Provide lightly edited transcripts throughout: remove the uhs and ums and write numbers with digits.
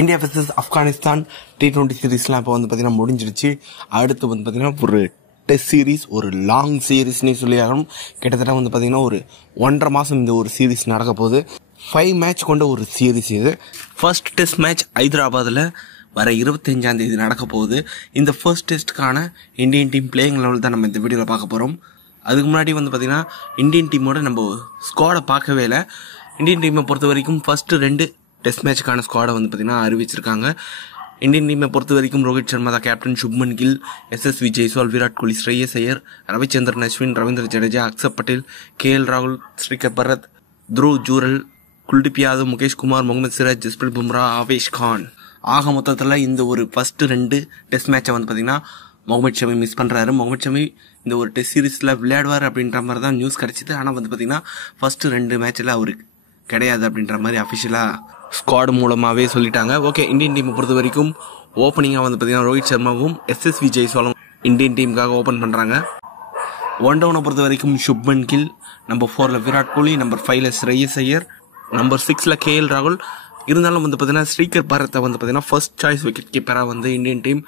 India vs Afghanistan T20 சீரீஸ்லாம் இப்போ வந்து பார்த்தீங்கன்னா முடிஞ்சிருச்சு. அடுத்து வந்து பார்த்தீங்கன்னா ஒரு டெஸ்ட் சீரீஸ், ஒரு லாங் சீரீஸ்னே சொல்லி ஆகணும். கிட்டத்தட்ட வந்து பார்த்தீங்கன்னா ஒரு 1.5 மாதம் இந்த ஒரு சீரீஸ் நடக்க போகுது. 5 மேட்ச் கொண்ட ஒரு சீரீஸ் இது. ஃபர்ஸ்ட் டெஸ்ட் மேட்ச் ஹைதராபாத்தில் வர 25ஆம் தேதி நடக்க போகுது. இந்த ஃபர்ஸ்ட் டெஸ்ட்டுக்கான இந்தியன் டீம் பிளேயிங் லெவல் தான் நம்ம இந்த வீடியோவில் பார்க்க போகிறோம். அதுக்கு முன்னாடி வந்து பார்த்தீங்கன்னா இந்தியன் டீமோட நம்ம ஸ்குவாடை பார்க்கவே இல்லை. இந்தியன் டீமை பொறுத்த வரைக்கும் ஃபர்ஸ்ட் 2 டெஸ்ட் மேட்சுக்கான ஸ்குவாடை வந்து பார்த்தீங்கன்னா அறிவிச்சிருக்காங்க. இந்தியன் டீமை பொறுத்த வரைக்கும் ரோஹித் சர்மா தான் captain, Shubman Gill, SSV Jaiswal, Virat Kohli, Shreyas Iyer, Ravichandran Ashwin, Ravindra Jadeja, Axar Patel, KL ராகுல், ஸ்ரீகர் பரத், த்ருவ் ஜூரல், குல்தீப் யாதவ், முகேஷ் குமார், முகமது சிராஜ், ஜஸ்பிரித் பும்ரா, ஆவேஷ் கான். ஆக மொத்தத்தில் இந்த ஒரு ஃபர்ஸ்ட் 2 டெஸ்ட் மேட்சை வந்து பார்த்தீங்கன்னா முகமது ஷமி மிஸ் பண்ணுறாரு. முகமது ஷமி இந்த ஒரு டெஸ்ட் சீரீஸில் விளையாடுவார் அப்படின்ற மாதிரி தான் நியூஸ் கிடச்சிது. ஆனால் வந்து பார்த்தீங்கன்னா ஃபர்ஸ்ட் 2 மேட்சில் அவர் கிடையாது அப்படின்ற மாதிரி அஃபிஷியலாக ஸ்குவாட் மூலமாகவே சொல்லிட்டாங்க. ஓகே, இந்தியன் டீமை பொறுத்த வரைக்கும் ஓப்பனிங்காக வந்து பார்த்தீங்கன்னா ரோஹித் சர்மாவும் SSV ஜெய்ஸ்வாலும் இந்தியன் டீமுக்காக ஓப்பன் பண்ணுறாங்க. 1 டவுனை பொறுத்த வரைக்கும் சுப்மன் கில், நம்பர் 4ல் விராட் கோலி, நம்பர் 5ல் ஸ்ரேயஸ் ஐயர், நம்பர் 6ல் KL ராகுல். இருந்தாலும் வந்து பார்த்தீங்கன்னா ஸ்ரீகர் பரத்தை வந்து பார்த்தீங்கன்னா ஃபர்ஸ்ட் சாய்ஸ் விக்கெட் கீப்பராக வந்து இந்தியன் டீம்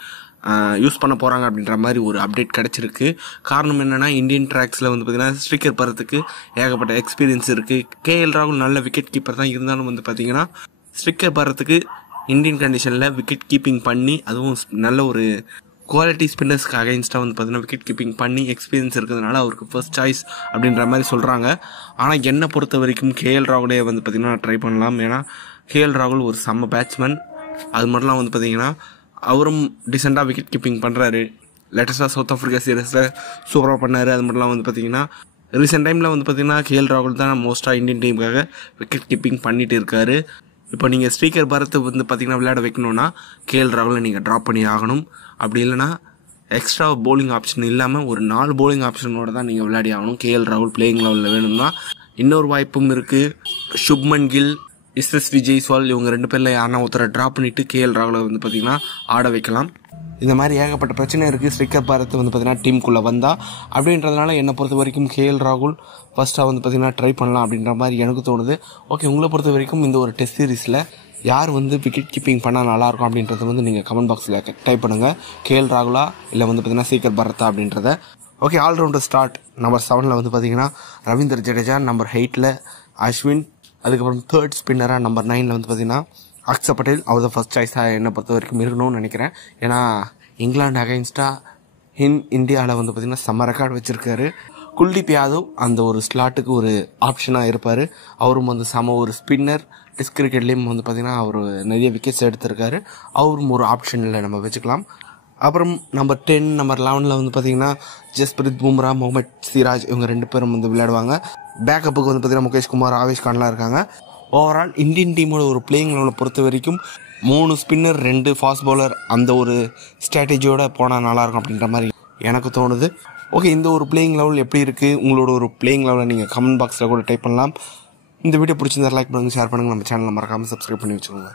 யூஸ் பண்ண போகிறாங்க அப்படின்ற மாதிரி ஒரு அப்டேட் கிடச்சிருக்கு. காரணம் என்னென்னா இந்தியன் ட்ராக்ஸில் வந்து பார்த்தீங்கன்னா ஸ்ரீகர் பரத்துக்கு ஏகப்பட்ட எக்ஸ்பீரியன்ஸ் இருக்குது. KL ராகுல் நல்ல விக்கெட் கீப்பர் தான். இருந்தாலும் வந்து பார்த்தீங்கன்னா ஸ்ரீகர் பரத்துக்கு இந்தியன் கண்டிஷனில் விக்கெட் கீப்பிங் பண்ணி, அதுவும் நல்ல ஒரு குவாலிட்டி ஸ்பின்னர்ஸ்க்கு அகைன்ஸ்டாக வந்து பார்த்தீங்கன்னா விக்கெட் கீப்பிங் பண்ணி எக்ஸ்பீரியன்ஸ் இருக்கிறதுனால அவருக்கு ஃபர்ஸ்ட் சாய்ஸ் அப்படின்ற மாதிரி சொல்கிறாங்க. ஆனால் என்னை பொறுத்த வரைக்கும் KL ராகுலே வந்து பார்த்தீங்கன்னா ட்ரை பண்ணலாம். ஏன்னா KL ராகுல் ஒரு செம்ம பேட்ஸ்மேன். அது மட்டும்லாம் வந்து பார்த்தீங்கன்னா அவரும் டீசெண்டாக விக்கெட் கீப்பிங் பண்ணுறாரு. லேட்டஸ்ட்டாக சவுத் ஆஃப்ரிக்கா சீரீஸில் சூப்பராக பண்ணார். அது மட்டும்லாம் வந்து பார்த்தீங்கன்னா ரீசெண்ட் டைமில் வந்து பார்த்தீங்கன்னா KL ராகுல் தான் மோஸ்ட்டாக இந்தியன் டீமுக்காக விக்கெட் கீப்பிங் பண்ணிட்டு இருக்காரு. இப்போ நீங்கள் ஸ்ரீகர் பரத் வந்து பார்த்தீங்கன்னா விளையாட வைக்கணும்னா KL ராகுலை நீங்கள் ட்ராப் பண்ணி ஆகணும். அப்படி இல்லைனா எக்ஸ்ட்ரா போலிங் ஆப்ஷன் இல்லாமல் ஒரு 4 போலிங் ஆப்ஷனோட தான் நீங்கள் விளையாடி ஆகணும். KL ராகுல் பிளேயிங் லெவலில் வேணும்னா. இன்னொரு வாய்ப்பும் இருக்குது. சுப்மன் கில், SSV ஜெய்ஸ்வால் இவங்க 2 பேரில் யாருன்னா ஒருத்தரை ட்ராப் பண்ணிவிட்டு KL ராகுலை வந்து பார்த்தீங்கன்னா ஆட வைக்கலாம். இந்த மாதிரி ஏகப்பட்ட பிரச்சனை இருக்குது. ஸ்ரீகர் பரத் வந்து பார்த்தீங்கன்னா டீமுக்குள்ளே வந்தால் அப்படின்றதுனால என்னை பொறுத்த வரைக்கும் KL ராகுல் ஃபர்ஸ்ட்டாக வந்து பார்த்தீங்கன்னா ட்ரை பண்ணலாம் அப்படின்ற மாதிரி எனக்கு தோணுது. ஓகே, உங்களை பொறுத்த வரைக்கும் இந்த ஒரு டெஸ்ட் சீரீஸில் யார் வந்து விக்கெட் கீப்பிங் பண்ணால் நல்லாயிருக்கும் அப்படின்றத வந்து நீங்கள் கமெண்ட் பாக்ஸில் டைப் பண்ணுங்கள். KL ராகுலா இல்லை வந்து பார்த்தீங்கன்னா ஸ்ரீகர் பரத்தா அப்படின்றத. Okay, all rounder start. நம்பர் 7ல் வந்து பார்த்தீங்கன்னா ரவீந்திர ஜடேஜா, நம்பர் 8ல் அஸ்வின், அதுக்கப்புறம் 3rd ஸ்பின்னராக நம்பர் 9ல் வந்து பார்த்தீங்கன்னா அக்ஷர் பட்டேல். அவர் தான் ஃபர்ஸ்ட் சாய்ஸாக என்னை பொறுத்த வரைக்கும் இருக்கணும்னு நினைக்கிறேன். ஏன்னா இங்கிலாந்து அகைன்ஸ்டாக இந்தியாவில் வந்து பார்த்தீங்கன்னா செம்ம ரெக்கார்டு வச்சுருக்காரு. குல்தீப் யாதவ் அந்த ஒரு ஸ்லாட்டுக்கு ஒரு ஆப்ஷனாக இருப்பார். அவரும் வந்து செம ஒரு ஸ்பின்னர். டெஸ்ட் கிரிக்கெட்லேயும் வந்து பார்த்தீங்கன்னா அவர் நிறைய விக்கெட்ஸ் எடுத்திருக்காரு. அவரும் ஒரு ஆப்ஷனில் நம்ம வச்சுக்கலாம். அப்புறம் நம்பர் 10, நம்பர் 11ல் வந்து பார்த்தீங்கன்னா ஜஸ்பிரித் பும்ரா, முகமது சிராஜ் இவங்க 2 பேரும் வந்து விளையாடுவாங்க. பேக்கப்புக்கு வந்து பார்த்தீங்கன்னா முகேஷ் குமார், ஆவேஷ் கான்லாம் இருக்காங்க. ஓவரால் இந்தியன் டீமோட ஒரு பிளேயிங் லெவலை பொறுத்த வரைக்கும் 3 ஸ்பின்னர் 2 ஃபாஸ்ட் பவுலர் அந்த ஒரு ஸ்ட்ராட்டஜியோட போனால் நல்லாயிருக்கும் அப்படின்ற மாதிரி எனக்கு தோணுது. ஓகே, இந்த ஒரு பிளேயிங் லெவல் எப்படி இருக்குது, உங்களோட ஒரு பிளேயிங் லெவலை நீங்கள் கமெண்ட் பாக்ஸில் கூட டைப் பண்ணலாம். இந்த வீடியோ பிடிச்சிருந்தா லைக் பண்ணுங்கள், ஷேர் பண்ணுங்கள். நம்ம சேனலை மறக்காமல் சப்ஸ்கிரைப் பண்ணி வச்சுக்கோங்க.